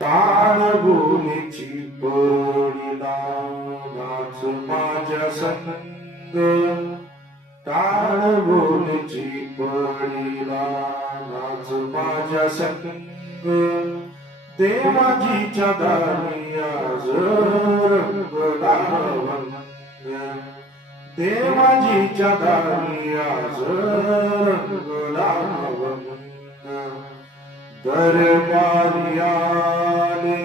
ताळ बोलीची पडिला नाच माझ्या संग ताळ बोलीची पडिला नाच माझ्या संग देवाजीच्या दारी आज रंगला वंग देवाजीच्या दारी आज रंगला वंग दरबारी आले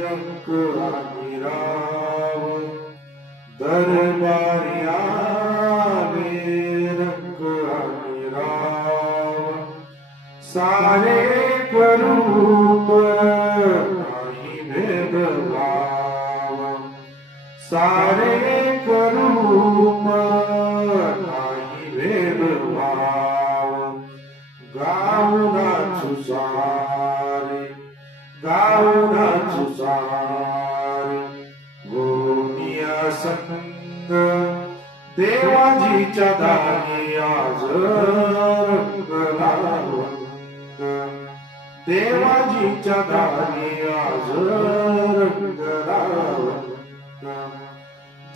रंग आणि राव दरबारी आले रंग आणि राव सारे करूप नाही भेदभाव सारे करूप नाही भेदभाव गावनाचु सारे गावनाचु सारे गोनिया संग देवाजीच्या दारी आज रंगला वंग देवाजीच्या दारी आज रंगला वंग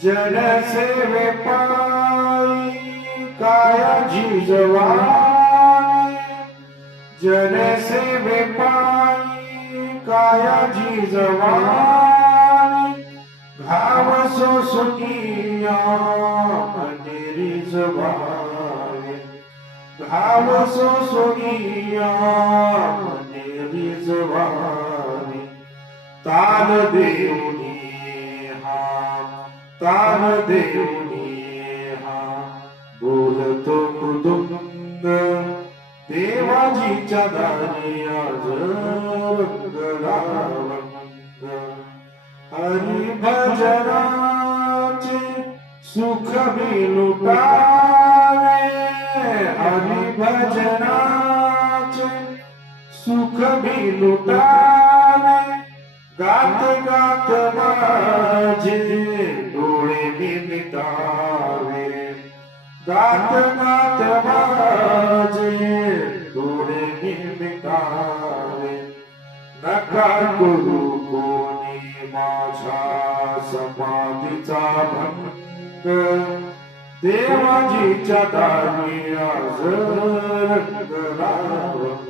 जनसेवे पायी कायाजी जवानी जनसेवे पायी कायाजी जवानी घाव सोसुनिया अंधेरी जवानी घाव सोसुनिया अंधेरी जवानी ताल देऊनी ताल देऊनी बोलतो मृदुंग देवाजीच्या दारी आज रंगला वंग हरी भजनाचे सुख मी लुटावे हरी भजनाचे सुख मी लुटावे गात गात माझे डोळे मी मिटावे गात गात माझे डोळे मी मिटावे नका करू कोणी माझ्या समाधीचा भंग देवाजीच्या दारी आज रंगला वंग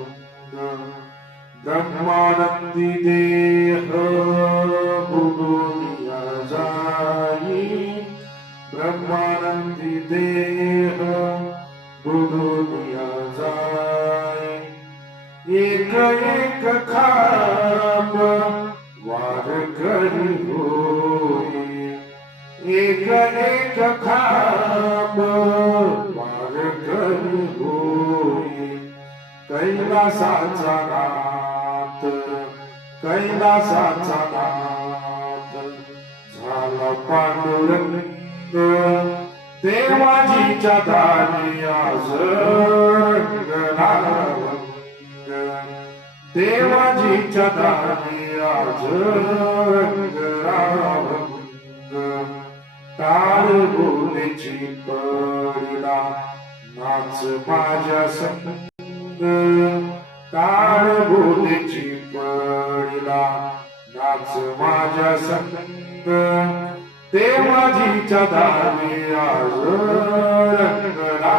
ब्रह्मानंदी देह बुडुनिया जाई ब्रह्मानंदी देह बुडुनिया जाई एक एक खाप वार करी होई एक एक खाप वार करी होई कैलासाचा नाथ कैलासाचा नाथ झाला पांडुरंग देवाजीच्या दारी आज रंगला वंग देवाजीच्या दारी आज रंगला वंग टाळ बोलीची पडिला नाच माझ्या संग टाळ बोलीची पडिला नाच माझ्या संग देवाजीच्या दारी आज रंगला